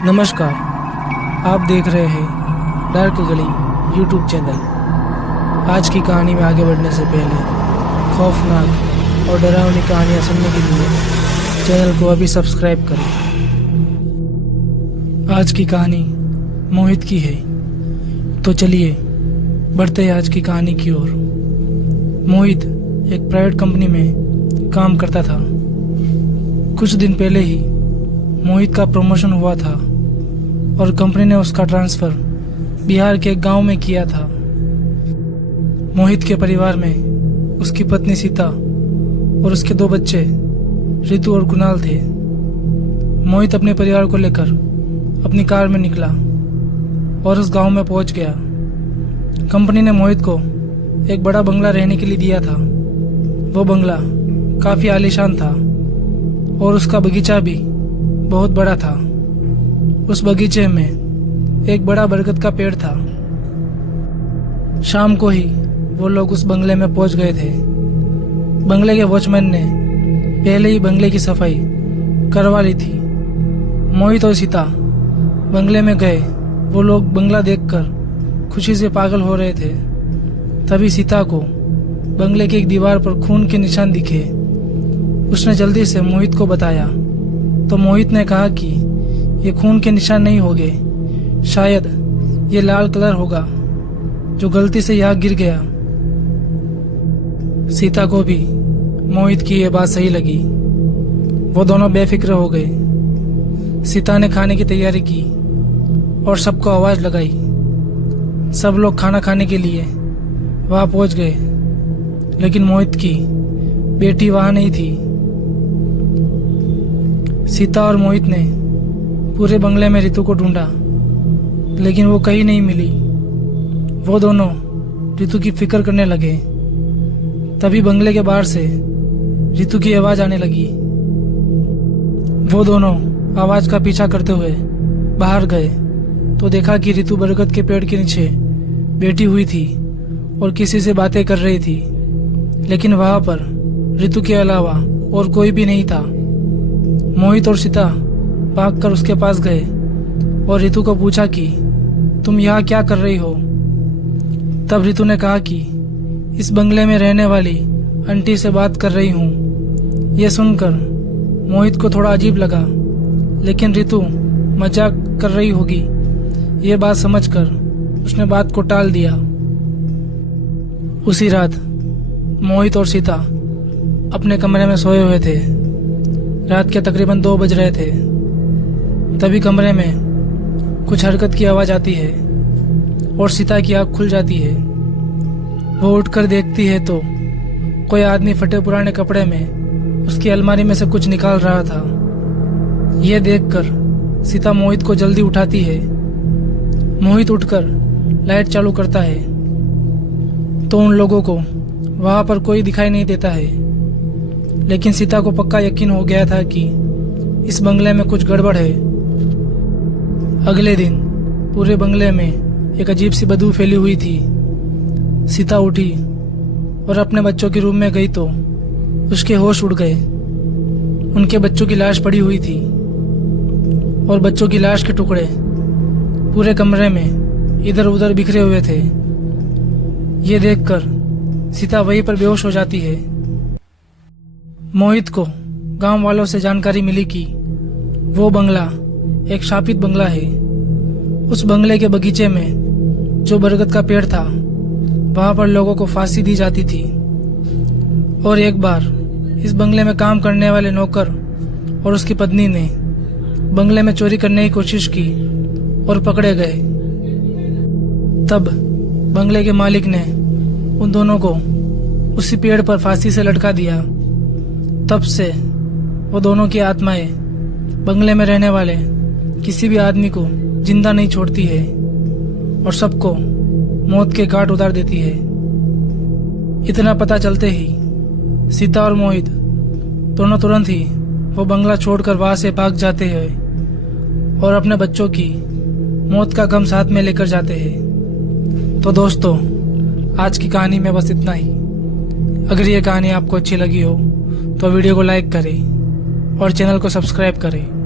नमस्कार, आप देख रहे हैं डार्क गली यूट्यूब चैनल। आज की कहानी में आगे बढ़ने से पहले खौफनाक और डरावनी कहानियाँ सुनने के लिए चैनल को अभी सब्सक्राइब करें। आज की कहानी मोहित की है, तो चलिए बढ़ते हैं आज की कहानी की ओर। मोहित एक प्राइवेट कंपनी में काम करता था। कुछ दिन पहले ही मोहित का प्रमोशन हुआ था और कंपनी ने उसका ट्रांसफ़र बिहार के एक गांव में किया था। मोहित के परिवार में उसकी पत्नी सीता और उसके 2 बच्चे ऋतु और कुणाल थे। मोहित अपने परिवार को लेकर अपनी कार में निकला और उस गांव में पहुंच गया। कंपनी ने मोहित को एक बड़ा बंगला रहने के लिए दिया था। वो बंगला काफ़ी आलीशान था और उसका बगीचा भी बहुत बड़ा था। उस बगीचे में एक बड़ा बरगद का पेड़ था। शाम को ही वो लोग उस बंगले में पहुंच गए थे। बंगले के वॉचमैन ने पहले ही बंगले की सफाई करवा ली थी। मोहित और सीता बंगले में गए। वो लोग बंगला देखकर खुशी से पागल हो रहे थे। तभी सीता को बंगले की एक दीवार पर खून के निशान दिखे। उसने जल्दी से मोहित को बताया तो मोहित ने कहा कि ये खून के निशान नहीं होंगे, शायद ये लाल कलर होगा जो गलती से यहाँ गिर गया। सीता को भी मोहित की ये बात सही लगी। वो दोनों बेफिक्र हो गए। सीता ने खाने की तैयारी की और सबको आवाज़ लगाई। सब लोग खाना खाने के लिए वहाँ पहुँच गए, लेकिन मोहित की बेटी वहाँ नहीं थी। सीता और मोहित ने पूरे बंगले में ऋतु को ढूंढा, लेकिन वो कहीं नहीं मिली। वो दोनों ऋतु की फिक्र करने लगे। तभी बंगले के बाहर से ऋतु की आवाज़ आने लगी। वो दोनों आवाज़ का पीछा करते हुए बाहर गए तो देखा कि ऋतु बरगद के पेड़ के नीचे बैठी हुई थी और किसी से बातें कर रही थी, लेकिन वहाँ पर ऋतु के अलावा और कोई भी नहीं था। मोहित और सीता भागकर उसके पास गए और ऋतु को पूछा कि तुम यहाँ क्या कर रही हो। तब ऋतु ने कहा कि इस बंगले में रहने वाली आंटी से बात कर रही हूँ। यह सुनकर मोहित को थोड़ा अजीब लगा, लेकिन ऋतु मजाक कर रही होगी ये बात समझकर उसने बात को टाल दिया। उसी रात मोहित और सीता अपने कमरे में सोए हुए थे। रात के तकरीबन 2 बज रहे थे। तभी कमरे में कुछ हरकत की आवाज़ आती है और सीता की आँख खुल जाती है। वो उठकर देखती है तो कोई आदमी फटे पुराने कपड़े में उसकी अलमारी में से कुछ निकाल रहा था। यह देखकर सीता मोहित को जल्दी उठाती है। मोहित उठकर लाइट चालू करता है तो उन लोगों को वहाँ पर कोई दिखाई नहीं देता है, लेकिन सीता को पक्का यकीन हो गया था कि इस बंगले में कुछ गड़बड़ है। अगले दिन पूरे बंगले में एक अजीब सी बदबू फैली हुई थी। सीता उठी और अपने बच्चों के रूम में गई तो उसके होश उड़ गए। उनके बच्चों की लाश पड़ी हुई थी और बच्चों की लाश के टुकड़े पूरे कमरे में इधर उधर बिखरे हुए थे। ये देखकर सीता वहीं पर बेहोश हो जाती है। मोहित को गांव वालों से जानकारी मिली कि वो बंगला एक शापित बंगला है। उस बंगले के बगीचे में जो बरगद का पेड़ था वहां पर लोगों को फांसी दी जाती थी। और एक बार इस बंगले में काम करने वाले नौकर और उसकी पत्नी ने बंगले में चोरी करने की कोशिश की और पकड़े गए। तब बंगले के मालिक ने उन दोनों को उसी पेड़ पर फांसी से लटका दिया। तब से वो दोनों की आत्माएं बंगले में रहने वाले किसी भी आदमी को जिंदा नहीं छोड़ती है और सबको मौत के घाट उतार देती है। इतना पता चलते ही सीता और मोहित दोनों तुरंत ही वो बंगला छोड़कर वहां से भाग जाते हैं और अपने बच्चों की मौत का गम साथ में लेकर जाते हैं। तो दोस्तों, आज की कहानी में बस इतना ही। अगर ये कहानी आपको अच्छी लगी हो तो वीडियो को लाइक करें और चैनल को सब्सक्राइब करें।